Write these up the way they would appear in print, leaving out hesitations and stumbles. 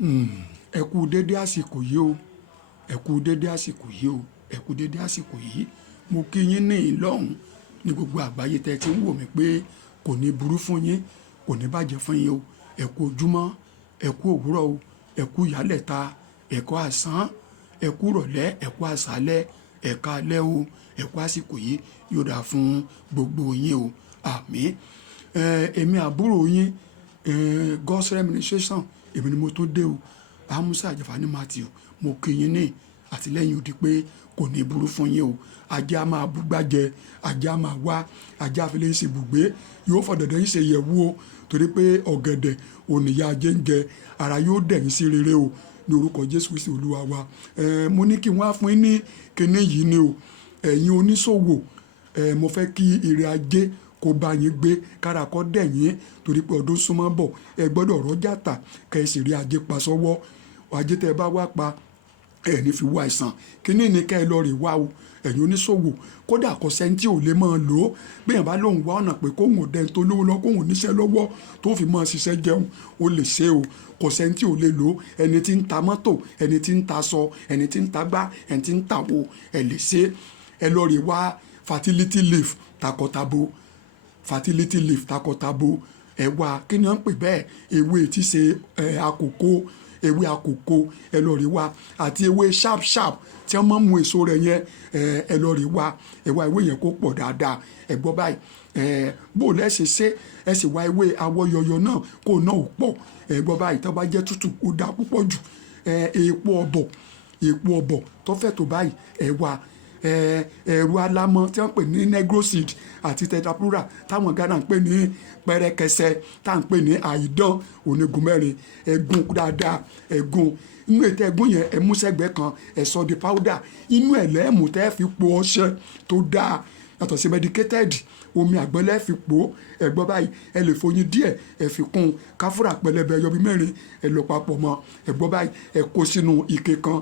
Ẹ kú dédé àsìkò yìí o, ẹ kú dédé àsìkò yìí o, ẹ kú dédé àsìkò yìí. Mo kí yín ní ìlọ́hùn ní gbogbo àgbáyé tẹ́ ti ń wò mí pé kò ní burú fún yín, kò ní bàjẹ́ fún yín o. Ẹ kú ojúmọ́, ẹ kú òwúrọ̀ o, ẹ kú ìyálẹ̀ta, ẹ kú àsán, ẹ kú ìrọ̀lẹ́, ẹ kú àṣálẹ́, ẹ káalẹ́ o, ẹ kú àsìkò yìí yóò dáa fún gbogbo yín o. Àmín. Èmi àbúrò yín, God's Administration, èmi ni mo tó dé o. Amusa Àjàfàní Matthew, mo kí yín ní àtìlẹ́yìn òdì pé kò ní burú fún yín o. Ajá máa búgbàjẹ, ajá máa wá, ajá fi lè ṣe ibùgbé, yóò fọ̀dọ̀dọ̀ yín ṣe yẹ̀wò o, torí pé ọ̀gẹ̀dẹ̀ òníyà ajé ń jẹ, ara yóò dẹ̀yìn sí rere o, ní orúkọ Jésù Kristi Olúwa wa. Mo ní kí wọ́n á fún yín ní kíní yìí ni o. Ẹ̀yin oníṣòwò, mo fẹ́ kí ire ajé kó bá yín gbé, kára kó dẹ̀yìn, torí pé ọdún súnmọ́ bọ̀, ẹ gbọ́dọ̀ rọ́jà tà, kẹ́ ẹ sì rí ajé pa sọ́wọ́. Ajé tẹ́ ẹ bá wá pa, ẹ ní fi wá àìsàn. Kíní ni kẹ́ ẹ lọ rè wá o. Ẹ̀yin oníṣòwò, kódà kò sẹ́ńtì ò lè máa lò ó. Bí èèyàn bá lóun wá ọ̀nà pé kóhun ò dẹ́n tó lówó lọ, kóhun níṣẹ́ lọ́wọ́ tó fi máa ṣiṣẹ́ jẹun, ó lè ṣe o. Kò sẹ́ńtì ò lè lò ó. Ẹni tí ń ta mọ́tò, ẹni tí ń ta aṣọ, ẹni tí ń ta gbá, ẹni tí ń ta wo, ẹ lè ṣe. Ẹ lọ rè wá fertility leaf takọtabo, fertility leaf takọtabo. Ẹ wá, kí ni wọ́n ń pè bẹ́ẹ̀? Ewé tí ṣe àkókò, ewé àkókò, ẹ lọ rí wá, àti ewé sharp sharp tí wọ́n máa ń mú èso rẹ̀ yẹn, ẹ lọ rí wá. Ẹ wá ewé yẹn kó pọ̀ dáadáa. Ẹ gbọ́ báyìí, bó lẹ́sẹ̀ ṣe, ẹ sì wá ewé awọ yọyọ náà kó náà ò pọ̀. Ẹ gbọ́ báyìí, tó bá jẹ́ tútù ó dáa púpọ̀ jù. Èèpo ọ̀bọ̀ tó fẹ̀ tó báyìí, ẹ wá. Ẹ̀rù alámọ̀ tí wọ́n pè ní negro seed àti tetrapura táwọn Ghana ń pè ní pẹrẹkẹsẹ, tá à ń pè ní àìdán onígun mẹ́rin, ẹ̀gún dáadáa, ẹ̀gún. Inú ètò ẹ̀gún yẹn ẹ mú sẹ́gbẹ̀ẹ́ kan, ẹ sọ di powder. Inú ẹ̀ lẹ́ẹ̀mú tẹ́ fi po ọṣẹ tó dáa, yàtọ̀ sí medicated, omi àgbọn lẹ́ fi pò. Ẹ gbọ́ báyìí, ẹ lè foyín díẹ̀, ẹ fi kún káfúrà pẹlẹbẹ yọbí mẹ́rin, ẹ lọ papọ̀ mọ́. Ẹ gbọ́ báyìí, ẹ kó sínú ike kan.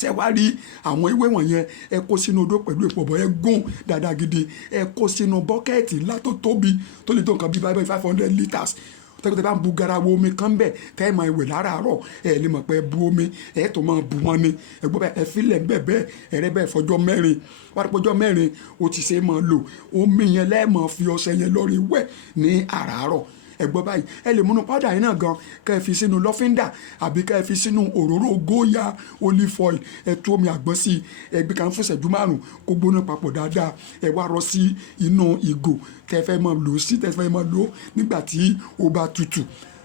Ṣé wá rí àwọn ewé wọ̀nyẹn, ẹ kó sínú odó pẹ̀lú èpo ọ̀bọ̀, ẹ gún dáadáa gidi, ẹ kó sínú bọ́kẹ́ẹ̀tì ńlá tó tóbi tó lè tó nǹkan bí 500 litres. Tẹ́lẹ̀ tẹ́ bá ń bu garawo omi kan bẹ̀, tẹ́ ẹ máa wẹ̀ láràárọ̀, ẹ lè mọ̀ pé ẹ bu omi, ẹ tó máa bu wọn ni. Ẹ gbọ́ bẹ́ẹ̀, ẹ filẹ̀ ń bẹ̀ bẹ́ẹ̀, ẹ rẹ́ bẹ́ẹ̀ fọjọ́ mẹ́rin. Wá rí pọ́jọ́ mẹ́rin, ó ti ṣe é máa lò. Omi yẹn lẹ́ẹ̀mọ̀ fi ọṣẹ yẹn lọ́rí wẹ̀ ní àràárọ̀. Ẹ gbọ́ báyìí, ẹ lè múnú powder yìí náà gan, kẹ́ ẹ fi sínú lọ́fíńdà àbí kẹ́ ẹ fi sínú òróró góyà olive oil, ẹ tú omi àgbọn sí, ẹ gbé kan fún ìṣẹ́jú 5 kó gbóná papọ̀ dáadáa. Ẹ wá rọ sí inú ìgò tẹ́ fẹ́ máa lò sí, tẹ́ fẹ́ máa lò nígbà tí ó bá tutù.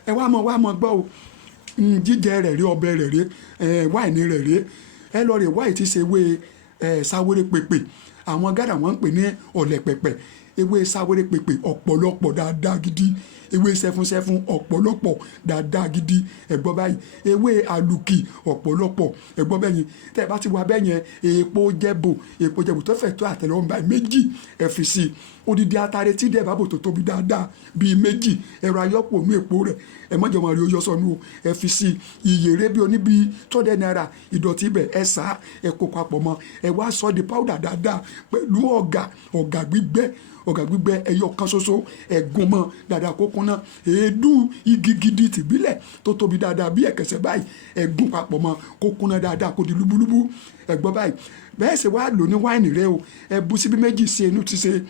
Ẹ wá mọ̀ gbọ́ o, jíjẹ rẹ̀ rí, ọbẹ̀ rẹ̀ rí, wáìnì rẹ̀ rí. Ẹ lọ rè wáìnì tí ṣe ewé sáwéré pèpè. Àwọn Ghana wọ́n ń pè ní ọ̀lẹ̀ pẹ̀pẹ̀. Ewé sáwéré pèpè ọ̀pọ̀lọpọ̀ dáadáa gidi. Ewé sẹ́fúnsẹ́fún ọ̀pọ̀lọpọ̀ dáadáa gidi. Ẹ gbọ́ báyìí, ewé àlùkì ọ̀pọ̀lọpọ̀. Ẹ gbọ́ bẹ́yẹn, tẹ́ ẹ bá ti wá bẹ́yẹn, èèpo jẹ̀bù tó fẹ̀ tó àtẹ́lẹwọ́ báyìí méjì, ẹ fi sí i. Odidi atare tí dẹ̀ bá bò tó tóbi dáadáa bíi méjì, ẹ̀rọ ayọ́pọ̀ nú èpo rẹ̀, ẹ má jẹ́ wọn rí oyó sọnù o, ẹ fi sí i. Ìyèrè bí oní bíi 200 naira, ìdọ̀tí ibẹ̀ ẹ sá, ẹ kó papọ̀ mọ́. Ẹ wá sọ di powder dáadáa pẹ̀lú ọ̀gà gbígbẹ ẹyọ kan ṣoṣo, ẹ gún mọ́ dáadáa kó kúnná. Èédú igi gidi tìbílẹ̀ tó tóbi dáadáa bí ẹ̀kẹsẹ̀ báyìí, ẹ gún papọ̀ mọ́ kó kúnná dáadáa kó di lúbúlúbú. Ẹ gbọ́ báyìí, bẹ́ẹ̀ sì wá lò ní wáìnì rẹ o. Ẹ bu síbí méjì sí inú ti ṣe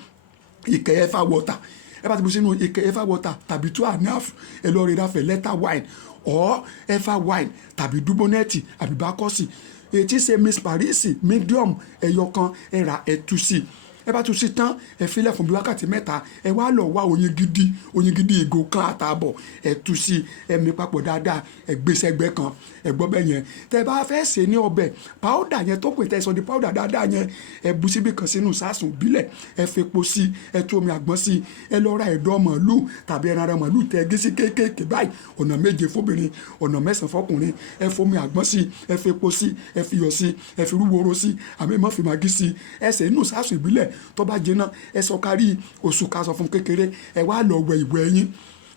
ike ẹ̀fà water. Ẹ bá ti bu sínú ike ẹ̀fà water tàbí 2.5, ẹ lọ rí ráfẹ̀ lẹ́tà wine or ẹ̀fà wine tàbí dúbọ́nẹ́ẹ̀tì àbí bákọ́sì. Ètí ṣe Miss Paris medium ẹyọ kan, ẹ rà ẹ tú sí. Ẹ bá tú sí tán, ẹ filẹ̀ fún bí wákàtí 3. Ẹ wá lọ wá oyin gidi ìgò kan àtààbọ̀, ẹ tú sí, ẹ mì papọ̀ dáadáa, ẹ gbé sẹ́gbẹ́ kan. Ẹ gbọ́ bẹ́ẹ̀ yẹn, tẹ́ bá fẹ́ ṣe ní ọbẹ̀, powder yẹn tó pè tẹ́ sọ di powder dáadáa yẹn, ẹ bu síbí kan sínú sásùn bílẹ̀, ẹ fi epo sí, ẹ tú omi àgbọn sí. Ẹ lọ ra ẹ̀dọ̀ màálù tàbí ẹran ara màálù tẹ́ gé sí kéékèèké báyìí, ọ̀nà 7 fóbìnrin, ọ̀nà 9 fọkùnrin. Ẹ fomi àgbọn sí, ẹ fi epo sí, ẹ fi iyọ̀ sí, ẹ fi rúworo sí, àmì má fi màgí sí. Ẹ ṣe inú sásùn ìbílẹ̀ tó bá jiná, ẹ sọ kárí oṣù ká sọ fún kékeré. Ẹ wá lọ wẹ ìwẹ̀ ẹyin.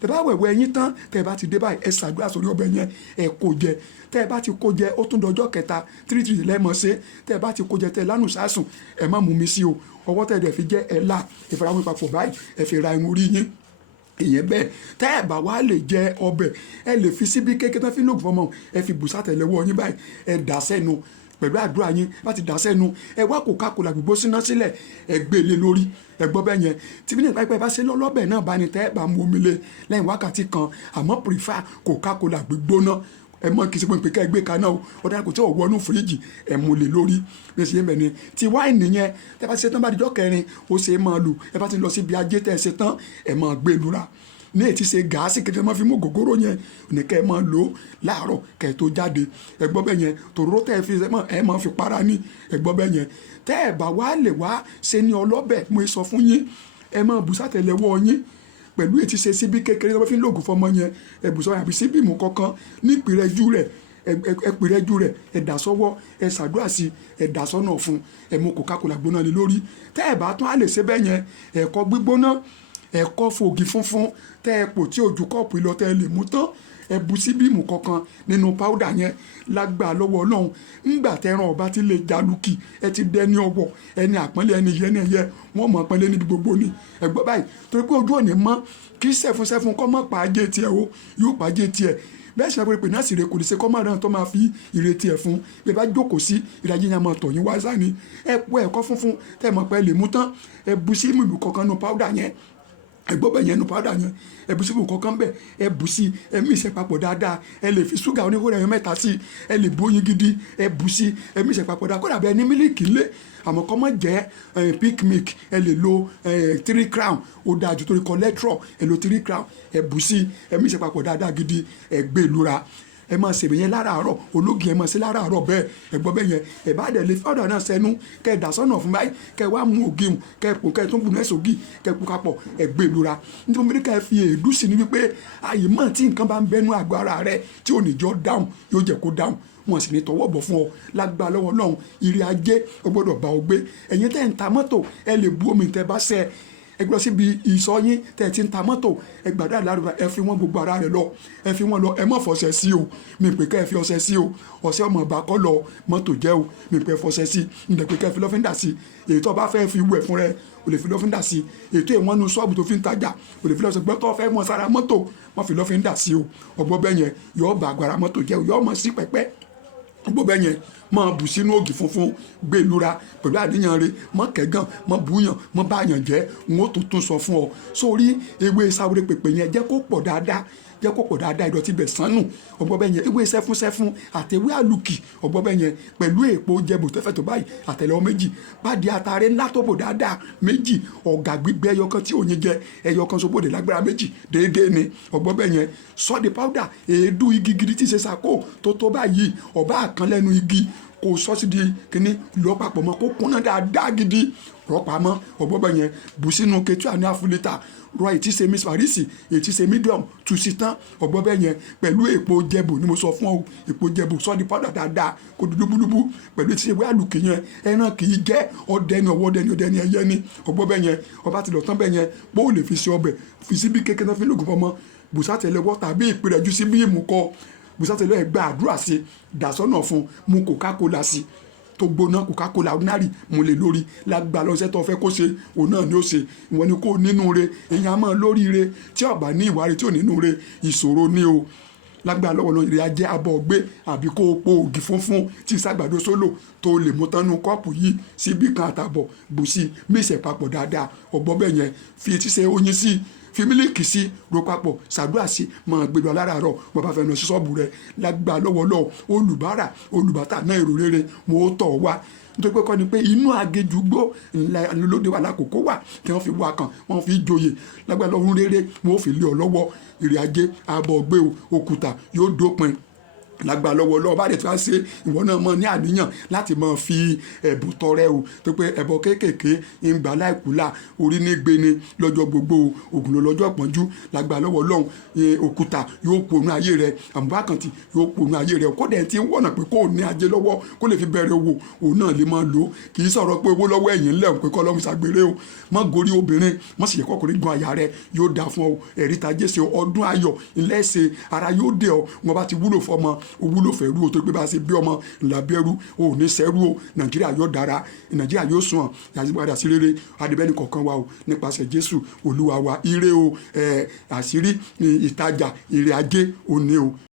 Tẹ́ bá wẹ̀wẹ̀ ẹyin tán, tẹ́ bá ti dé báyìí, ẹ ṣàdúrà sórí ọbẹ̀ yẹn, ẹ kó jẹ. Tẹ́ bá ti kó jẹ, ó tún dọjọ́ kẹta 3 lẹ́mọ̀ ṣe. Tẹ́ bá ti kó jẹ, tẹ́ lánù sásùn, ẹ má mú mi sí o. Ọwọ́ tẹ́ dẹ̀ fi jẹ́ ẹ là, ìfarawé papọ̀ báyìí, ẹ fi ra irun orí yín. ìyẹn bẹ́ẹ̀ tẹ́ ẹ̀ bá wá lè jẹ ọbẹ̀ ẹ lè fi síbí kékeré tán fi lóògùn fọmọ ẹ fi bù sátẹ̀lẹ́wọ́ yín báyìí ẹ dà sẹ́nu pẹ̀lú àdúrà yín bá ti dà sẹ́nu ẹ wá Coca-Cola gbogbo síná sílẹ̀ ẹ gbé lé lórí ẹ gbọ́ bẹ́ẹ̀ yẹn tí bí nípa ìpẹ́ bá ṣe lọ́lọ́bẹ̀ náà bá ní tẹ́ ẹ bá mu omi lé lẹ́yìn wákàtí kan àmọ́ prefer Coca-Cola gbígbóná ẹ mọ kìí ṣe pé ká ẹ gbé kaná o ọ̀dà kò tí ò wọnú fíríjì ẹ mú lé lórí bí ẹ ṣe yẹn bẹ̀ ni ti wáìnì yẹn tẹ́ bá ti ṣe tán bá dijọ́ kẹrin ó ṣe é máa lò ẹ bá ti lọ síbi ajé tẹ́ ẹ ṣe tán ẹ máa gbé lura ní ètí ṣe gàásì kékeré máa fi mú gògóró yẹn nìkẹ́ ẹ máa lò ó láàárọ̀ kẹ́ ẹ tó jáde ẹ gbọ́ bẹ́ẹ̀ yẹn tòróró tẹ́ ẹ fi ẹ máa fi para ní ẹ gbọ́ bẹ́ẹ̀ yẹn tẹ́ ẹ bá wá lè wá ṣe ní ọlọ́bẹ̀ mo sọ fún yín ẹ máa bù sátẹ̀lẹ́wọ́ yín pẹ̀lú ètí ṣe síbí kékeré tó fi ń lògùn fọmọ yẹn ẹ bù sọ àbí síbí mú kankan ní ìpìrẹ́jú rẹ̀ ẹ pìrẹ́jú rẹ̀ ẹ dà sọ́wọ́ ẹ ṣàdúrà sí ẹ dà sọ́nà fún ẹ mú Coca-Cola gbóná lé lórí tẹ́ ẹ bá tún á lè ṣe bẹ́ẹ̀ yẹn ẹ̀kọ́ gbígbóná ẹ̀kọ́ fògì funfun tẹ́ ẹ pò tí ojú kọ́ọ̀pù lọ tẹ́ ẹ lè mú tán ẹ bu síbíìmù kankan nínú páúdà yẹn lágbà lọ́wọ́ Ọlọ́run ńgbà tẹ́ran ọba ti lè jalùkì ẹ ti dẹni ọwọ́ ẹni àpọ́nlé ẹni yẹn ẹyẹ wọ́n mọ̀ pọ́nlé níbi gbogbo ni ẹ gbọ́ báyìí torí pé ojú òní mọ́ kí sẹ́fúnsẹ́fún kọ́ mọ́ pàjẹ́ tiẹ̀ o yóò pàjẹ́ tiẹ̀ bẹ́ẹ̀ ṣe pé náà sì rè kò lè ṣe kọ́ máa rán tó máa fi ìrètí ẹ̀ fún bí ẹ bá jókòó sí ìdájí yẹn máa tọ̀ yín wá sáà ni ẹ po ẹ̀kọ́ funfun tẹ́ ẹ mọ̀ pé ẹ lè mú tán ẹ bu sí mímú kankan nù páúdà yẹn ẹ gbọ́ bẹ́ẹ̀ yẹn nù páúdà yẹn ẹ bu sí mímú kankan bẹ́ẹ̀ ẹ bu sí ẹ mí ìṣe papọ̀ dáadáa ẹ lè fi ṣúgà oníhóró ẹ̀yọ mẹ́ta sí ẹ lè bu oyin gidi ẹ bu sí ẹ mí ìṣe papọ̀ dáadáa kódà bẹ́ẹ̀ ní mílíkì ńlẹ̀ àmọ́ kọ́ mọ́ jẹ́ pick milk ẹ lè lo 3 crown ó dáa ju torí cholesterol ẹ lo 3 crown ẹ bu sí ẹ mí ìṣe papọ̀ dáadáa gidi ẹ gbé lura ẹ máa ṣèbí yẹn láràárọ̀ ológi ẹ máa ṣe láràárọ̀ bẹ́ẹ̀ ẹ gbọ́ bẹ́ẹ̀ yẹn ẹ bá dẹ̀ lè fọ́dọ̀ náà sẹ́nu kẹ́ ẹ dà sọ́nà fún báyìí kẹ́ ẹ wá mú ògì mu kẹ́ ẹ pò kẹ́ ẹ tún bù náà sógì kẹ́ ẹ pò kápọ̀ ẹ gbé lura nítorí mo ní ká ẹ fi èédú sí ni wípé àyè mọ̀ tí nǹkan bá ń bẹnu àgọ́ ara rẹ tí ò ní jọ dáhùn yóò jẹ́ kó dáhùn wọn sì ní tọwọ́ bọ̀ fún ọ lágbá lọ́wọ́ Ọlọ́run ire ajé ó gbọ́dọ̀ bá ọ gbé ẹ̀yin tẹ́ ń ta mọ́tò ẹ lè bu omi tẹ́ bá sẹ́ ẹ gbọ́ síbi ìsọ yín tẹ́ ẹ ti ń ta mọ́tò ẹ gbàdá lárúbá ẹ fi wọ́n gbogbo ara rẹ̀ lọ ẹ fi wọ́n lọ ẹ má fọṣẹ sí o mi pè kẹ́ ẹ fi ọṣẹ sí o ọṣẹ ọmọ ọba kọ́ lọ mọ́tò jẹ́ o mi pè fọṣẹ sí ǹdẹ̀ pé kẹ́ ẹ fi lọ́fíńdà sí èyí tó bá fẹ́ fi wẹ̀ fún rẹ o lè fi lọ́fíńdà sí ètò ìwọ́n nu ṣọ́ọ̀bù tó fi ń tajà o lè fi lọ́sọ̀ gbọ́ tó fẹ́ mọ́ sára mọ́tò wọ́n fi lọ́fíńdà sí o ọgbọ́ bẹ́ẹ̀ yẹn yọ̀ọ́ bá agbára mọ́tò jẹ́ o yọ̀ọ́ mọ̀ sí pẹ́pẹ́ gbogbo bẹ́ẹ̀ yẹn máa bù sínú ògì funfun gbé lura pẹ̀lú àníyàn rẹ mọ́ kẹ́gàn mọ́ búyàn mọ́ báyàn jẹ́ n ó tuntun sọ fún ọ sórí ewé sáwúrẹ́ pèpè yẹn jẹ́ kó pọ̀ dáadáa jẹ́ kó pọ̀ dáadáa ìdọ̀tí bẹ̀ sánù ọgbọ́n bẹ́ẹ̀ yẹn ewé sẹ́fúnsẹ́fún àtẹ̀wé àlùkì ọgbọ́n bẹ́ẹ̀ yẹn pẹ̀lú èèpo jẹ̀bù tẹ́fẹ̀ tó báyìí àtẹ̀lẹ́wọ́ méjì pàdé àtàrẹ ńlá tó bò dáadáa méjì ọ̀gà gbígbẹ ẹyọkan tí òyin jẹ ẹyọkan sóbòdè lágbára méjì déédéé ni ọgbọ́n bẹ́ẹ̀ yẹn sọ́ọ̀dì powder èédú igi gidi tí ṣe sàkó tó báyìí ọba àkànlẹ́nu igi kò sọ́ọ̀sì di kínní lọ́ papọ̀ mọ́ kó kúnná dáadáa gidi rọ́pamọ́ ọgbọ́n bẹ́ẹ̀ yẹn bù sínú kẹtù àní àfúlítà rọ ètí ṣe miss parisi ètí ṣe medium tù sí tán ọgbọ́n bẹ́ẹ̀ yẹn pẹ̀lú èpo jẹ̀bù ni mo sọ fún ọ èpo jẹ̀bù sọ́ọ̀dì powder dáadáa kó dúdú búlúbú pẹ̀lú ètí ṣe wé àlùkì yẹn ẹran kì í jẹ́ ọdẹni ọwọ́ ọdẹni ẹyẹ ni ọgbọ́n bẹ́ẹ̀ yẹn ọba ti lọ tán bẹ́ẹ̀ yẹn pé ó lè fi ṣe ọbẹ̀ fi síbí kékeré náà fi lògùn fọmọ bùsàtẹ̀lẹ́wọ́ tàbí ìpìrẹ̀jú síbí ìmùkọ bùsàtẹ̀lẹ́ ẹ̀ gba àdúrà sí dàsọ́nà fún mu Coca-Cola sí tó gbóná Coca-Cola ordinary mu lè lórí lágbà lọ́sẹ̀ tó fẹ́ kó ṣe òun náà ni ó ṣe ìwọ ni kó nínú re èèyàn máa lórí re tí ó bá ní ìwà re tí ò nínú re ìṣòro ní o lágbà lọ́wọ́ náà ìrìn ajé abọ́ gbé àbí kó o po ògì funfun tí ìsàgbàdo sólò tó lè mú tánú kọ́ọ̀pù yìí síbí kan àtàbọ̀ bù sí mísẹ̀ papọ̀ dáadáa ọ̀gbọ́n bẹ́ẹ̀ yẹn fi etí ṣe oyin sí fi mílíkì sí ro papọ̀ ṣàdúrà sí máa gbé lọ aláràárọ̀ bàbá fẹ́ lọ sí ṣọ́ọ̀bù rẹ̀ lágbà lọ́wọ́ olùbárà olùbátà náà èrò rere mo tọ̀ wá nítorí pé kọ́ ni pé inú agéjú gbó lóde wà lákòókò wà tí wọ́n fi wá kan wọ́n fi joyè lágbà lọ́run rere wọ́n fi lé ọ lọ́wọ́ ìrìn ajé abọ́ gbé òkúta yóò dópin lágbà lọ́wọ́ bá dẹ̀ tí wàá ṣe ìwọ náà mọ̀ ní àníyàn láti máa fi ẹ̀bùn tọrẹ o tó pé ẹ̀bọ kéékèèké ń gbà láìkúlà orí ní gbéni lọ́jọ́ gbogbo ògùn lọ́jọ́ pọ́njú lágbà lọ́wọ́ lọ́hùn òkúta yóò ponú ayé rẹ àmúbákàntì yóò ponú ayé rẹ kó dẹ̀ tí ń wọ̀nà pé kó o ní ajé lọ́wọ́ kó lè fi bẹ̀rẹ̀ owó òun náà lè máa lò ó kì í sọ̀rọ̀ pé owó lọ́wọ́ ẹ̀yìn ńlẹ̀ pé kọ́ lọ́mú ṣàgbére o má gorí obìnrin má sì yẹ kọ́kùnrin gan àyà rẹ yóò dáa fún ọ ẹ̀rí ta jẹ́sẹ̀ ọdún ayọ̀ ńlẹ́sẹ̀ ara yóò dé ọ wọn bá ti wúlò fọmọ ó wúlò fẹ́rú o tó pé bá a ṣe bí ọmọ ńlá bẹ́rú o ò ní sẹ́rú o Nàìjíríà yóò dára Nàìjíríà yóò sùn àyípadà sí rere adébẹ́ni kọ̀ọ̀kan wa o nípasẹ̀ Jésù Olúwa wa ire o àṣírí ìtajà ire ajé òní o.